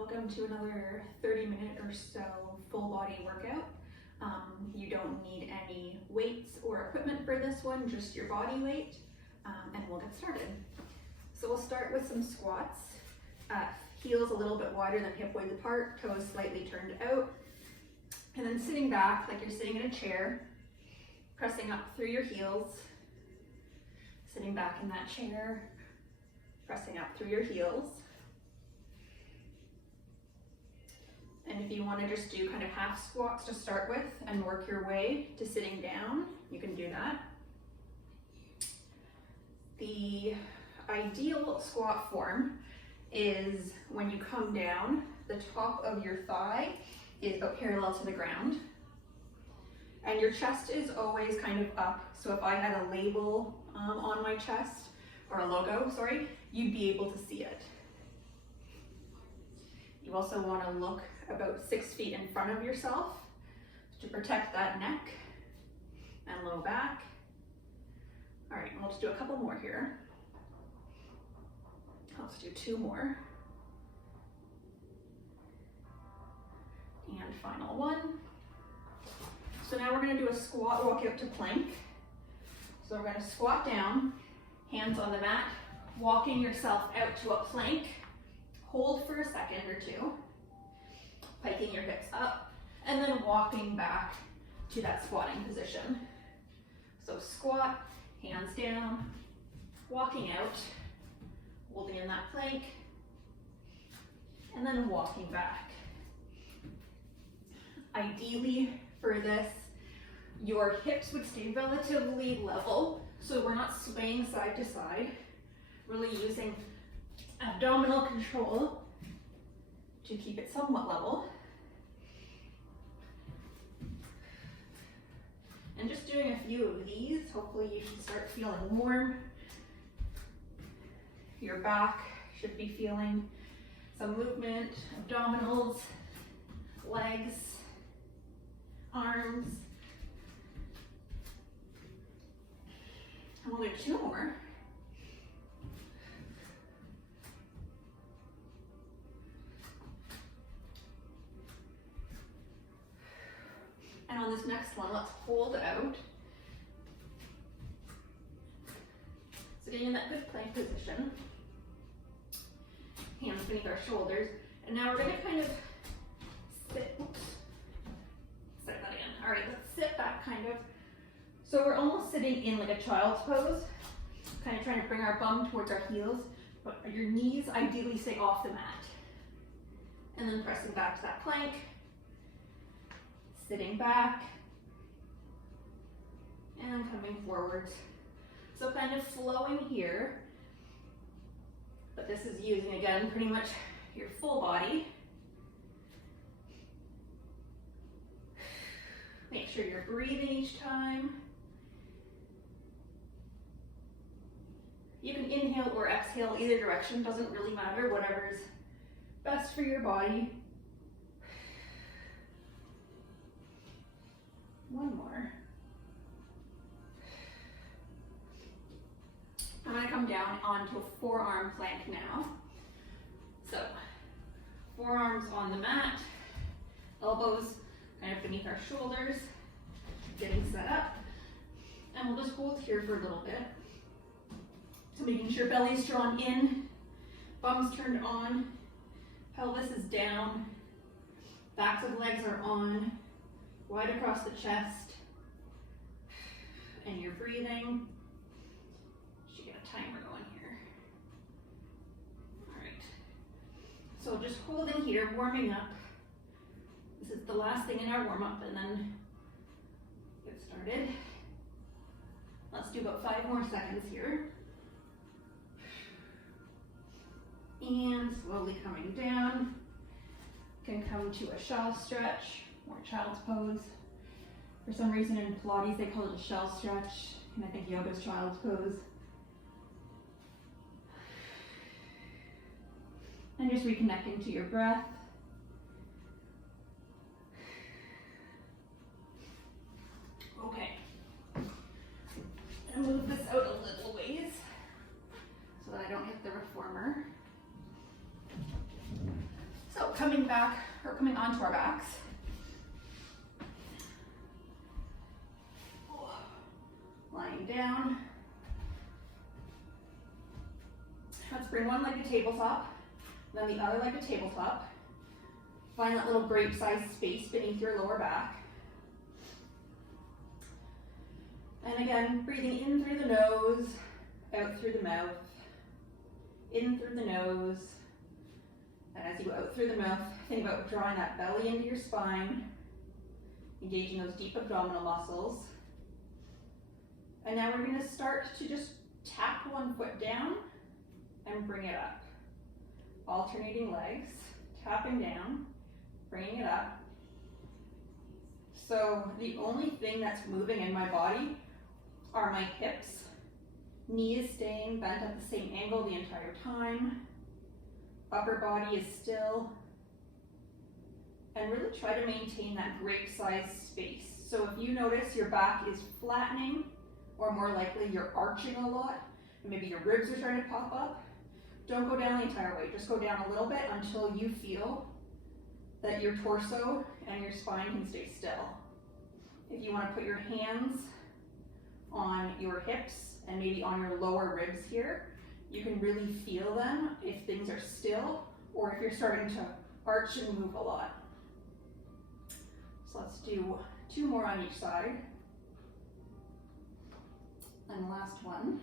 welcome to another 30-minute or so full body workout. You don't need any weights or equipment for this one, just your body weight, and we'll get started. So we'll start with some squats. Heels a little bit wider than hip width apart, toes slightly turned out, and then sitting back like you're sitting in a chair, pressing up through your heels, sitting back in that chair, pressing up through your heels. And if you want to just do kind of half squats to start with and work your way to sitting down, you can do that. The ideal squat form is when you come down, the top of your thigh is about parallel to the ground. And your chest is always kind of up. So if I had a label on my chest, or a logo, sorry, you'd be able to see it. You also want to look about 6 feet in front of yourself to protect that neck and low back. All right, we'll just do a couple more here. Let's do 2 more. And final one. So now we're going to do a squat walk out to plank. So we're going to squat down, hands on the mat, walking yourself out to a plank. Hold for a second or two, piking your hips up, and then walking back to that squatting position. So squat, hands down, walking out, holding in that plank, and then walking back. Ideally for this, your hips would stay relatively level, so we're not swaying side to side, really using abdominal control to keep it somewhat level. And just doing a few of these, hopefully you should start feeling warm. Your back should be feeling some movement, abdominals, legs, arms. And we'll do 2 more. And on this next one, let's hold out. So getting in that good plank position. Hands beneath our shoulders. And now we're gonna kind of sit, say that again. All right, let's sit back kind of. So we're almost sitting in like a child's pose, kind of trying to bring our bum towards our heels, but your knees ideally stay off the mat. And then pressing back to that plank. Sitting back and coming forwards. So kind of flowing here, but this is using, again, pretty much your full body. Make sure you're breathing each time. You can inhale or exhale either direction, doesn't really matter, whatever's best for your body. 1 more. I'm going to come down onto a forearm plank now. So, forearms on the mat, elbows kind of beneath our shoulders, getting set up. And we'll just hold here for a little bit. So making sure belly's drawn in, bum's turned on, pelvis is down, backs of legs are on, wide across the chest, and you're breathing. Should get a timer going here. All right, so just holding here, warming up. This is the last thing in our warm up, and then get started. Let's do about 5 more seconds here. And slowly coming down. Can come to a shell stretch or child's pose. For some reason in Pilates they call it a shell stretch, and I think yoga's child's pose. And just reconnecting to your breath. Okay. And move this out a little ways so that I don't hit the reformer. So So coming back, or coming onto our backs. Lying down. Let's bring one leg to tabletop, then the other leg to tabletop. Find that little grape-sized space beneath your lower back. And again, breathing in through the nose, out through the mouth. In through the nose. And as you go out through the mouth, think about drawing that belly into your spine, engaging those deep abdominal muscles. And now we're going to start to just tap one foot down and bring it up. Alternating legs, tapping down, bringing it up. So the only thing that's moving in my body are my hips. Knees staying bent at the same angle the entire time. Upper body is still. And really try to maintain that grape-sized space. So if you notice your back is flattening, or more likely you're arching a lot, and maybe your ribs are starting to pop up, don't go down the entire way. Just go down a little bit until you feel that your torso and your spine can stay still. If you want to put your hands on your hips and maybe on your lower ribs here, you can really feel them if things are still or if you're starting to arch and move a lot. So let's do 2 more on each side. And last one.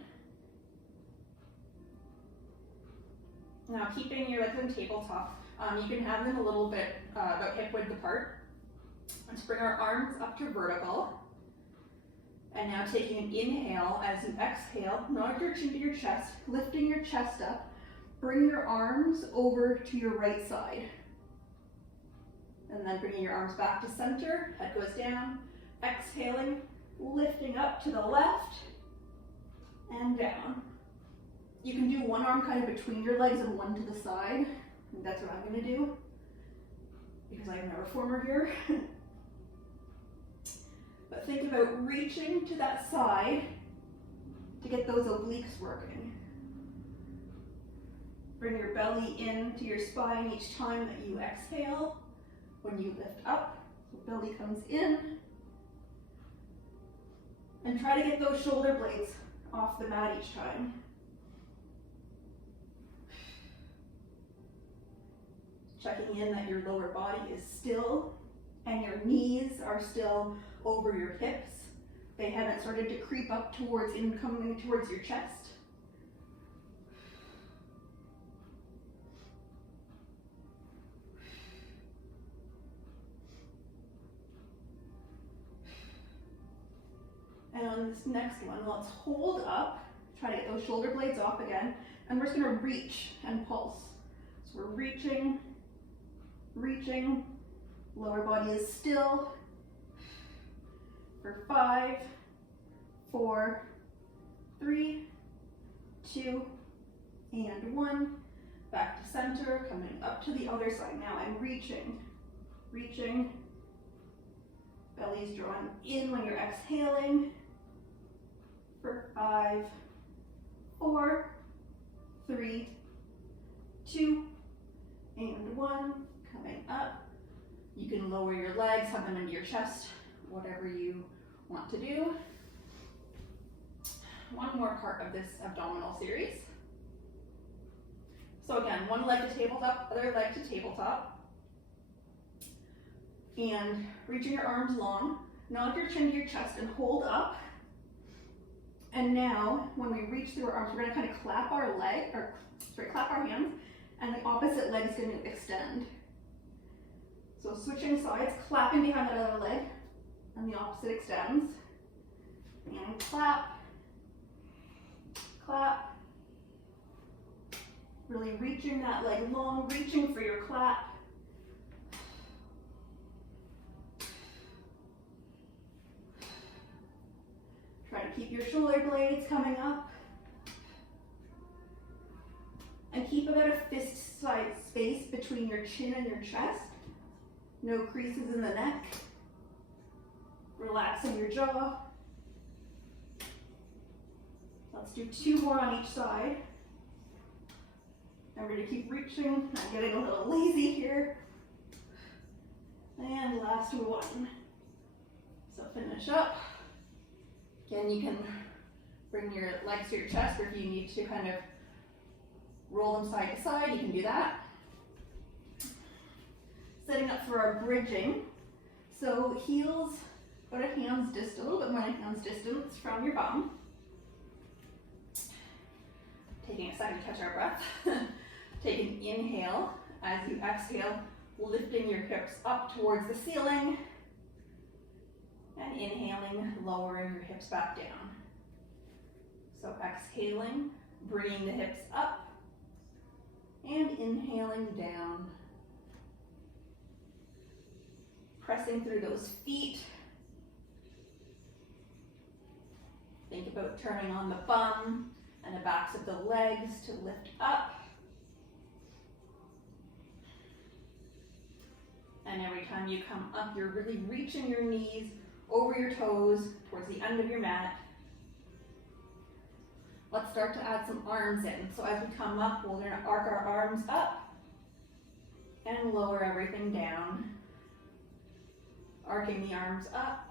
Now keeping your legs on tabletop, you can have them a little bit about hip width apart. Let's bring our arms up to vertical. And now taking an inhale, as you exhale, nod your chin to your chest, lifting your chest up. Bring your arms over to your right side. And then bringing your arms back to center, head goes down. Exhaling, lifting up to the left and down. You can do one arm kind of between your legs and one to the side. And that's what I'm going to do because I'm a reformer here. But think about reaching to that side to get those obliques working. Bring your belly into your spine each time that you exhale. When you lift up, the belly comes in. And try to get those shoulder blades off the mat each time. Checking in that your lower body is still and your knees are still over your hips. They haven't started to creep up towards coming towards your chest. And on this next one, let's hold up, try to get those shoulder blades off again, and we're just gonna reach and pulse. So we're reaching, reaching, lower body is still, for 5, 4, 3, 2, and 1. Back to center, coming up to the other side. Now I'm reaching, reaching, belly's drawing in when you're exhaling, for 5, 4, 3, 2, and 1. Coming up. You can lower your legs, have them into your chest, whatever you want to do. One more part of this abdominal series. So again, one leg to tabletop, other leg to tabletop. And reaching your arms long, nod your chin to your chest and hold up. And now, when we reach through our arms, we're gonna kind of clap our clap our hands, and the opposite leg is gonna extend. So switching sides, clapping behind that other leg, and the opposite extends. And clap, clap. Really reaching that leg long, reaching for your clap. Try to keep your shoulder blades coming up. And keep about a fist-sized space between your chin and your chest. No creases in the neck. Relaxing your jaw. Let's do 2 more on each side. And we're gonna keep reaching. I'm getting a little lazy here. And last one. So finish up. Again, you can bring your legs to your chest, or if you need to kind of roll them side to side, you can do that. Setting up for our bridging. So heels about a hand's distance, a little bit more than a hand's distance from your bum. Taking a second to catch our breath. Take an inhale as you exhale, lifting your hips up towards the ceiling. And inhaling, lowering your hips back down. So exhaling, bringing the hips up. And inhaling down. Pressing through those feet. Think about turning on the bum and the backs of the legs to lift up. And every time you come up, you're really reaching your knees over your toes towards the end of your mat. Let's start to add some arms in. So as we come up, we're going to arc our arms up and lower everything down. Arcing the arms up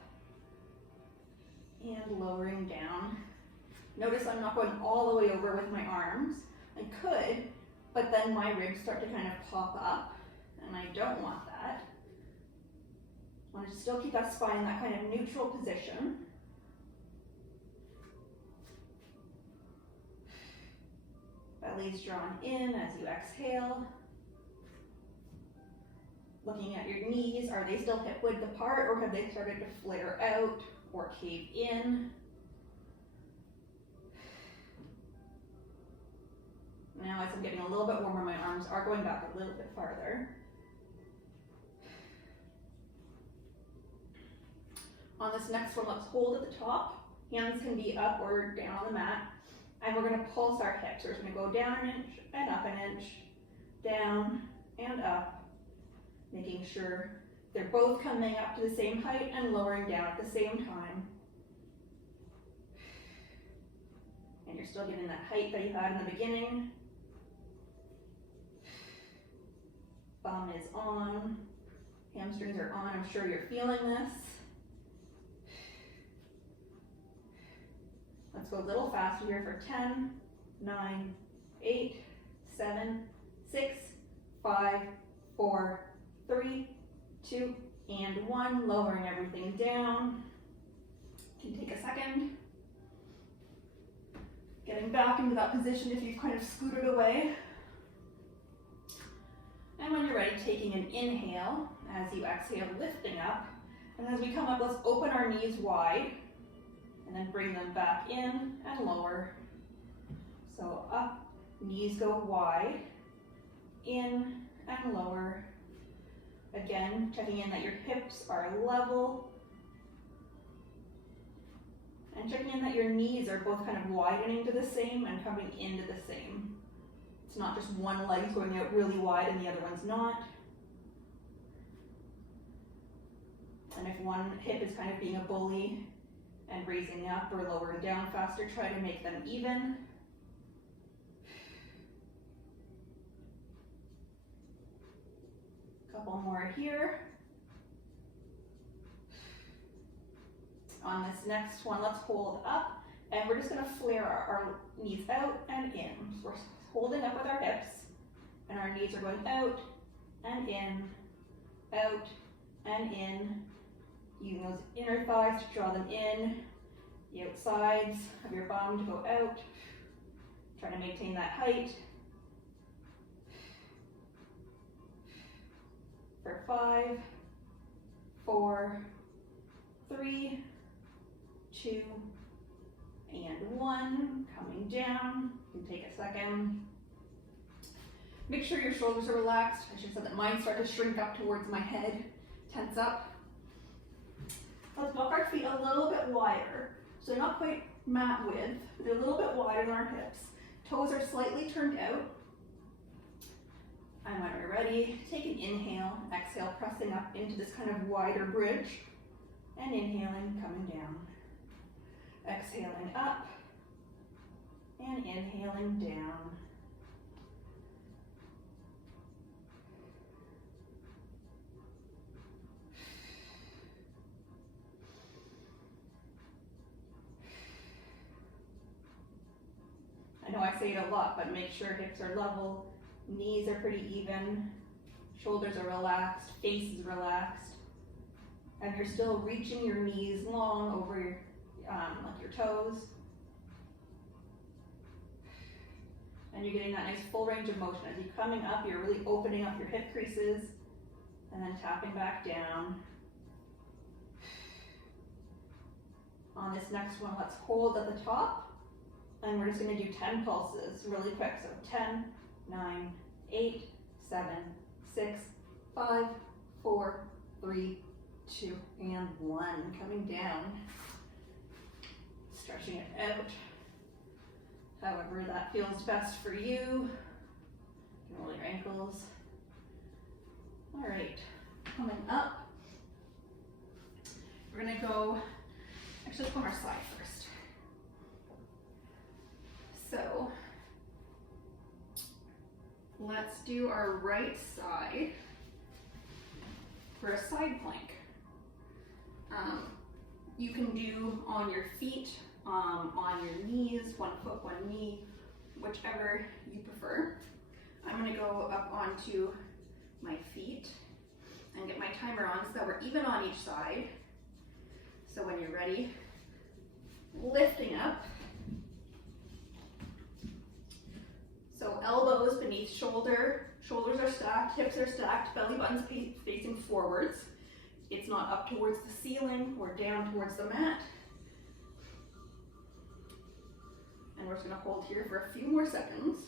and lowering down. Notice I'm not going all the way over with my arms. I could, but then my ribs start to kind of pop up, and I don't want that. I want to still keep that spine in that kind of neutral position. Belly's drawn in as you exhale. Looking at your knees, are they still hip width apart, or have they started to flare out or cave in? Now as I'm getting a little bit warmer, my arms are going back a little bit farther. On this next one, let's hold at the top. Hands can be up or down on the mat. And we're going to pulse our hips. We're just going to go down an inch and up an inch, down and up, making sure they're both coming up to the same height and lowering down at the same time. And you're still getting that height that you had in the beginning. Bum is on, hamstrings are on. I'm sure you're feeling this. Let's go a little faster here for 10, 9, 8, 7, 6, 5, 4, 3, 2, and 1. Lowering everything down. Can take a second. Getting back into that position if you've kind of scooted away. And when you're ready, taking an inhale as you exhale, lifting up. And as we come up, let's open our knees wide and then bring them back in and lower. So up, knees go wide, in and lower. Again, checking in that your hips are level. And checking in that your knees are both kind of widening to the same and coming into the same. It's not just one leg's going out really wide and the other one's not. And if one hip is kind of being a bully and raising up or lowering down faster, try to make them even. Couple more here. On this next one, let's hold up, and we're just going to flare our knees out and in. So we're holding up with our hips, and our knees are going out and in, out and in. Using those inner thighs to draw them in, the outsides of your bum to go out. Try to maintain that height. For 5, 4, 3, 2, and 1. Coming down. You can take a second. Make sure your shoulders are relaxed. I should have said that mine start to shrink up towards my head. Tense up. Let's walk our feet a little bit wider. So they're not quite mat width, but they're a little bit wider than our hips. Toes are slightly turned out. And when we're ready, take an inhale, exhale, pressing up into this kind of wider bridge, and inhaling, coming down. Exhaling up, and inhaling down. say it a lot, but make sure hips are level, knees are pretty even, shoulders are relaxed, face is relaxed, and you're still reaching your knees long over your, like your toes. And you're getting that nice full range of motion. As you're coming up, you're really opening up your hip creases and then tapping back down. On this next one, let's hold at the top, and we're just gonna do 10 pulses really quick. So 10, 9, 8, 7, 6, 5, 4, 3, 2, and 1. Coming down, stretching it out. However that feels best for you. You can roll your ankles. All right, coming up, we're gonna go, actually let's go on our side first. So let's do our right side for a side plank. You can do on your feet, on your knees, one foot, one knee, whichever you prefer. I'm gonna go up onto my feet and get my timer on so that we're even on each side. So when you're ready, lifting up. So elbows beneath shoulder, shoulders are stacked, hips are stacked, belly button's facing forwards. It's not up towards the ceiling or down towards the mat. And we're just gonna hold here for a few more seconds.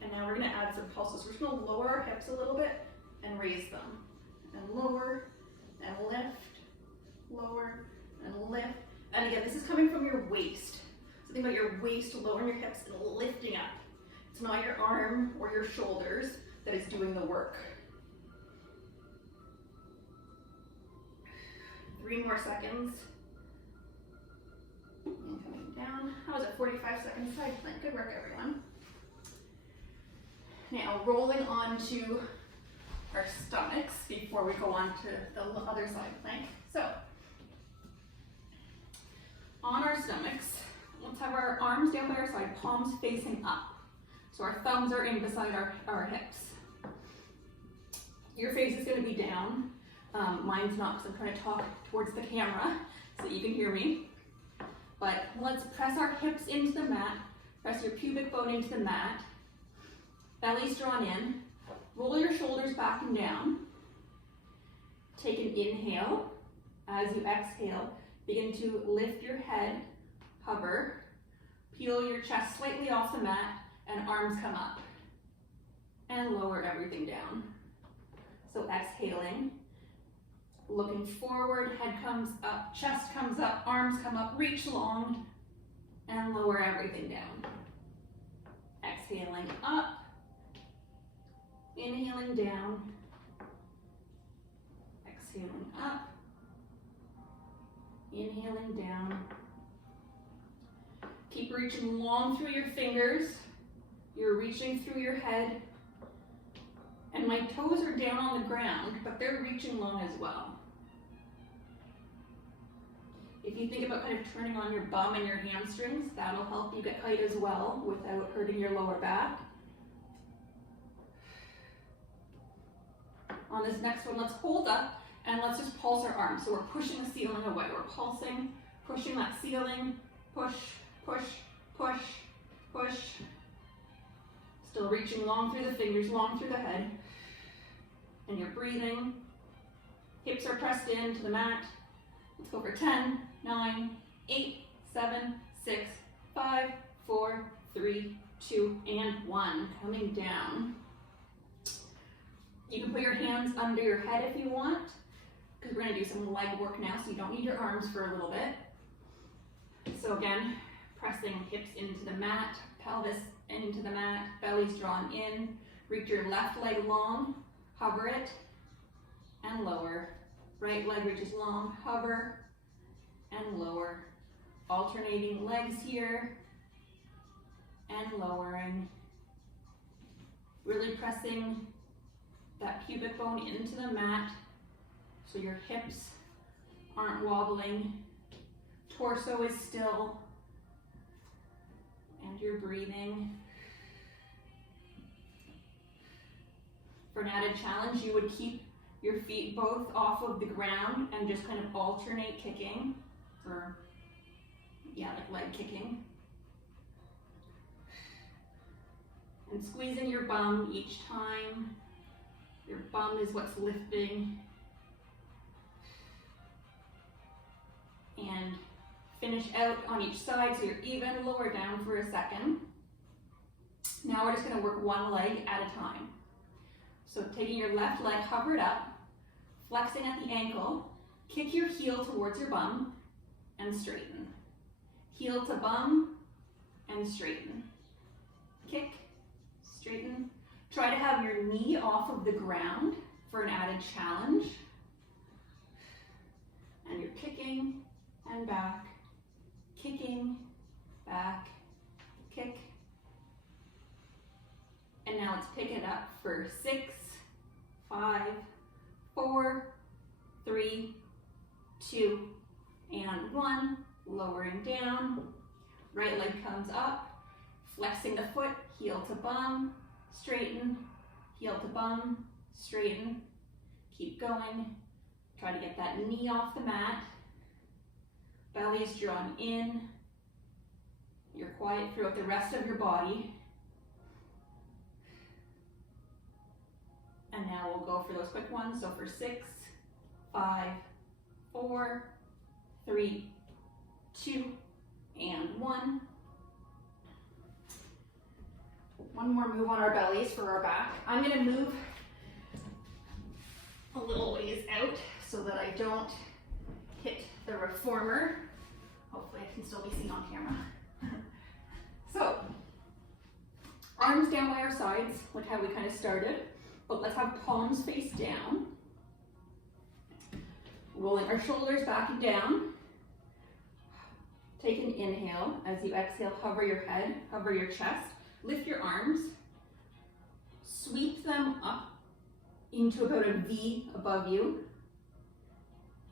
And now we're gonna add some pulses. We're just gonna lower our hips a little bit and raise them. And lower and lift, lower and lift. And again, this is coming from your waist. So think about your waist, lowering your hips and lifting up. It's not your arm or your shoulders that is doing the work. 3 more seconds. And coming down. How was it? 45-second side plank. Good work, everyone. Now rolling onto our stomachs before we go on to the other side plank. So on our stomachs, let's have our arms down by our side, palms facing up. So our thumbs are in beside our hips. Your face is going to be down. Mine's not because I'm trying to talk towards the camera so you can hear me. But let's press our hips into the mat, press your pubic bone into the mat, belly's drawn in, roll your shoulders back and down. Take an inhale. As you exhale, begin to lift your head, hover, peel your chest slightly off the mat, and arms come up. And lower everything down. So exhaling, looking forward, head comes up, chest comes up, arms come up, reach long, and lower everything down. Exhaling up, inhaling down, exhaling up, inhaling down. Keep reaching long through your fingers. You're reaching through your head. And my toes are down on the ground, but they're reaching long as well. If you think about kind of turning on your bum and your hamstrings, that'll help you get height as well without hurting your lower back. On this next one, let's hold up and let's just pulse our arms. So we're pushing the ceiling away. We're pulsing, pushing that ceiling, push, push, push, push. Still reaching long through the fingers, long through the head. And you're breathing. Hips are pressed into the mat. Let's go for 10, 9, 8, 7, 6, 5, 4, 3, 2, and 1. Coming down. You can put your hands under your head if you want, because we're going to do some leg work now, so you don't need your arms for a little bit. So again, pressing hips into the mat, pelvis into the mat, belly's drawn in. Reach your left leg long, hover it, and lower. Right leg reaches long, hover, and lower. Alternating legs here, and lowering. Really pressing that pubic bone into the mat so your hips aren't wobbling. Torso is still. and you're breathing. For an added challenge, you would keep your feet both off of the ground and just kind of alternate kicking, or yeah, like leg kicking. And squeezing your bum each time. Your bum is what's lifting. And finish out on each side so you're even, lower down for a second. Now we're just going to work one leg at a time. So taking your left leg, hover it up, flexing at the ankle, kick your heel towards your bum, and straighten. Heel to bum, and straighten. Kick, straighten. Try to have your knee off of the ground for an added challenge. And you're kicking and back, kicking, back, kick. And now let's pick it up for 6, 5, 4, 3, 2, and 1. Lowering down. Right leg comes up. Flexing the foot, heel to bum, straighten, heel to bum, straighten. Keep going. Try to get that knee off the mat. Belly is drawn in. You're quiet throughout the rest of your body. And now we'll go for those quick ones. So for 6, 5, 4, 3, 2, and 1. One more move on our bellies for our back. I'm going to move a little ways out so that I don't hit the reformer. Hopefully I can still be seen on camera. So, arms down by our sides, like how we kind of started, but let's have palms face down. Rolling our shoulders back and down. Take an inhale. As you exhale, hover your head, hover your chest. Lift your arms, sweep them up into about a V above you.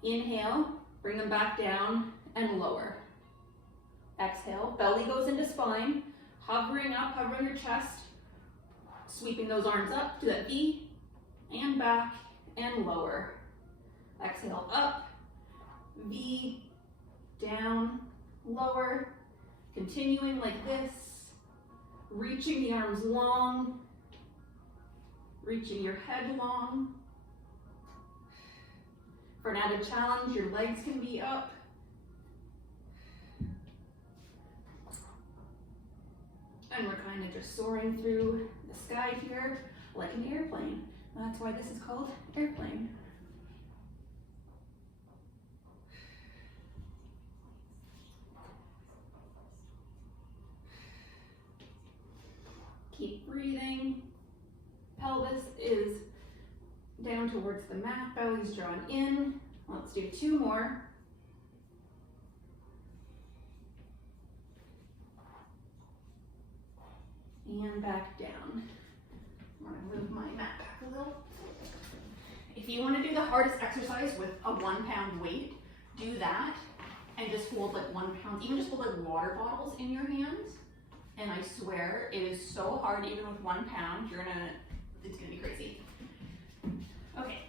Inhale, bring them back down and lower. Exhale, belly goes into spine, hovering up, hovering your chest, sweeping those arms up to that V, and back and lower. Exhale, up, V, down, lower, continuing like this. Reaching the arms long, reaching your head long. For an added challenge, your legs can be up. And we're kind of just soaring through the sky here like an airplane. That's why this is called airplane. Keep breathing. Pelvis is down towards the mat, belly's drawn in. Let's do 2 more. And back down. I'm gonna move my mat back a little. If you want to do the hardest exercise with a 1 pound weight, do that and just hold like 1 pound, even just hold like water bottles in your hands. And I swear, it is so hard, even with 1 pound, it's gonna be crazy. Okay,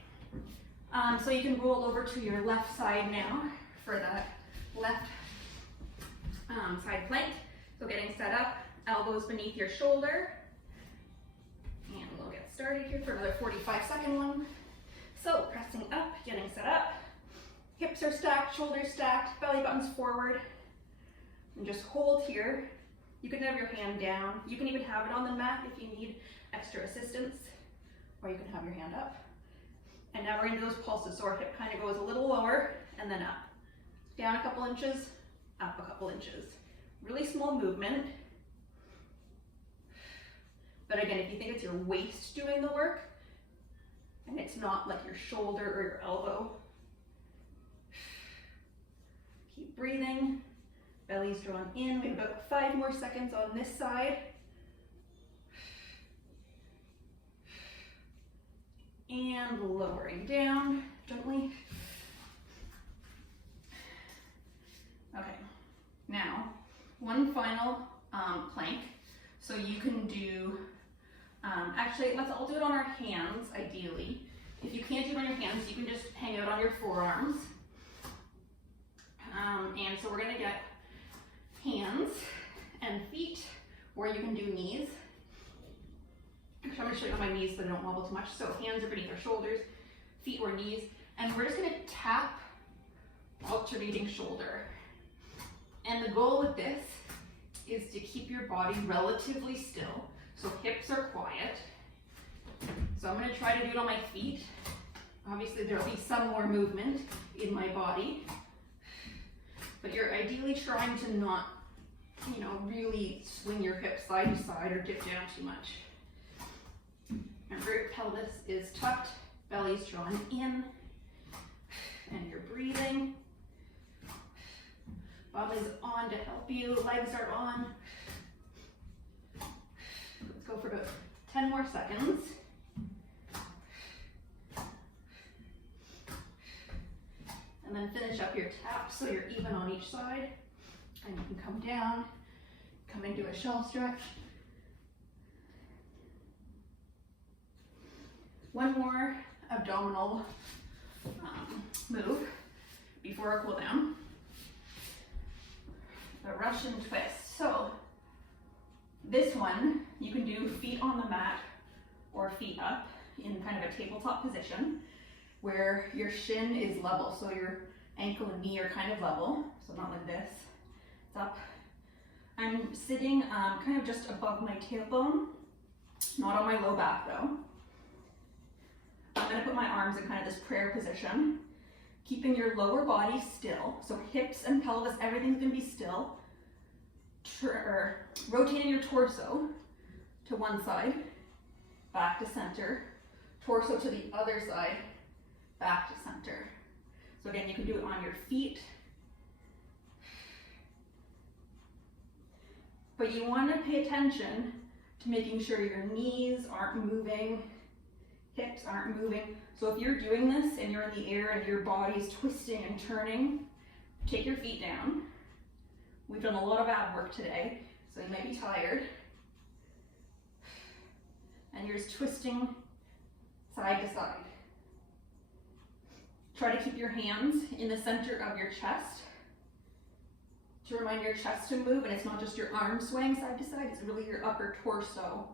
so you can roll over to your left side now for that left side plank. So getting set up, elbows beneath your shoulder. And we'll get started here for another 45-second one. So pressing up, getting set up. Hips are stacked, shoulders stacked, belly buttons forward. And just hold here. You can have your hand down. You can even have it on the mat if you need extra assistance, or you can have your hand up. And now we're into those pulses, so our hip kind of goes a little lower and then up. Down a couple inches, up a couple inches. Really small movement. But again, if you think it's your waist doing the work, and it's not like your shoulder or your elbow, keep breathing. Belly's drawn in. We have about 5 more seconds on this side. And lowering down gently. Okay, now one final plank. So you can do, actually, I'll do it on our hands, ideally. If you can't do it on your hands, you can just hang out on your forearms. And so we're gonna get hands and feet, or you can do knees. Actually, I'm gonna show you on my knees so they don't wobble too much. So hands are beneath our shoulders, feet or knees, and we're just gonna tap alternating shoulder. And the goal with this is to keep your body relatively still, so hips are quiet. So I'm gonna try to do it on my feet. Obviously there'll be some more movement in my body, but you're ideally trying to not, you know, really swing your hips side to side or dip down too much. Remember, your pelvis is tucked, belly's drawn in, and you're breathing. Bum is on to help you, legs are on. Let's go for about 10 more seconds. And then finish up your tap so you're even on each side. And you can come down, come into a shell stretch. One more abdominal move before our cool down. The Russian twist. So this one, you can do feet on the mat or feet up in kind of a tabletop position where your shin is level. So your ankle and knee are kind of level. So not like this, it's up. I'm sitting kind of just above my tailbone, not on my low back though. I'm gonna put my arms in kind of this prayer position, keeping your lower body still. So hips and pelvis, everything's gonna be still. Rotating your torso to one side, back to center. Torso to the other side, back to center. So again, you can do it on your feet. But you want to pay attention to making sure your knees aren't moving, hips aren't moving. So if you're doing this and you're in the air and your body's twisting and turning, take your feet down. We've done a lot of ab work today, so you might be tired. And you're just twisting side to side. Try to keep your hands in the center of your chest to remind your chest to move, and it's not just your arms swaying side to side, it's really your upper torso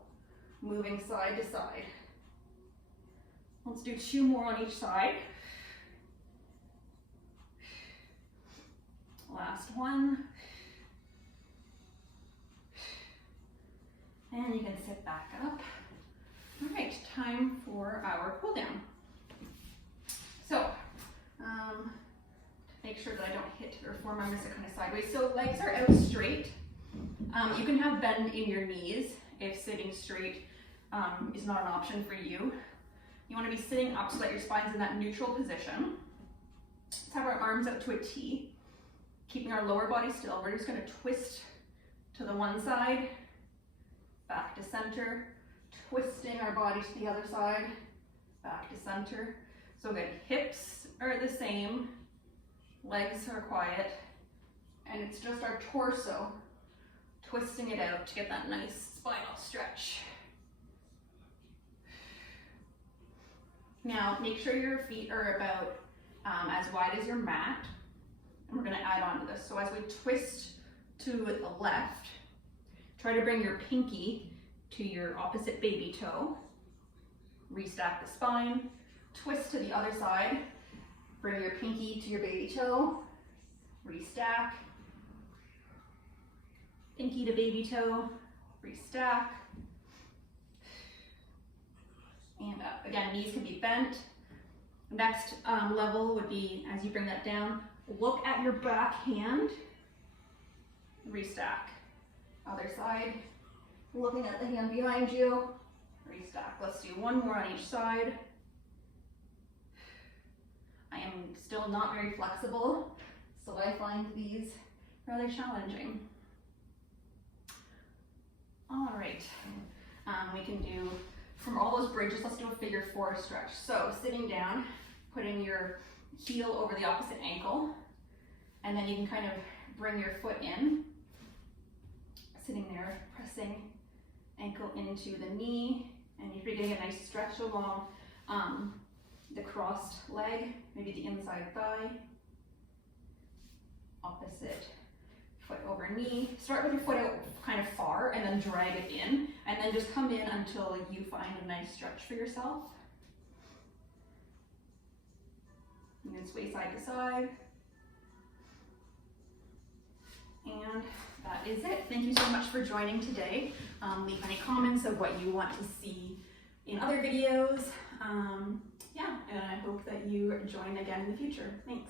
moving side to side. Let's do 2 more on each side. Last one. And you can sit back up. All right, time for our cool down. So, make sure that I don't hit or form, I'm gonna sit kind of sideways. So legs are out straight. You can have bend in your knees if sitting straight is not an option for you. You wanna be sitting up so that your spine's in that neutral position. Let's have our arms out to a T, keeping our lower body still. We're just gonna twist to the one side, back to center, twisting our body to the other side, back to center. So again, hips are the same, legs are quiet, and it's just our torso twisting it out to get that nice spinal stretch. Now, make sure your feet are about as wide as your mat, and we're gonna add on to this. So as we twist to the left, try to bring your pinky to your opposite baby toe, restack the spine, twist to the other side, bring your pinky to your baby toe, restack, pinky to baby toe, restack, and up. Again, knees can be bent. Next level would be, as you bring that down, look at your back hand, restack. Other side, looking at the hand behind you, restack. Let's do 1 more on each side. I am still not very flexible, so I find these rather challenging. All right, we can do, from all those bridges, let's do a figure 4 stretch. So sitting down, putting your heel over the opposite ankle, and then you can kind of bring your foot in, sitting there, pressing into the knee, and you're getting a nice stretch along the crossed leg, maybe the inside thigh. Opposite foot over knee. Start with your foot out kind of far and then drag it in, and then just come in until you find a nice stretch for yourself. You can sway side to side. And that is it. Thank you so much for joining today. Leave any comments of what you want to see in other videos. Yeah, and I hope that you join again in the future. Thanks.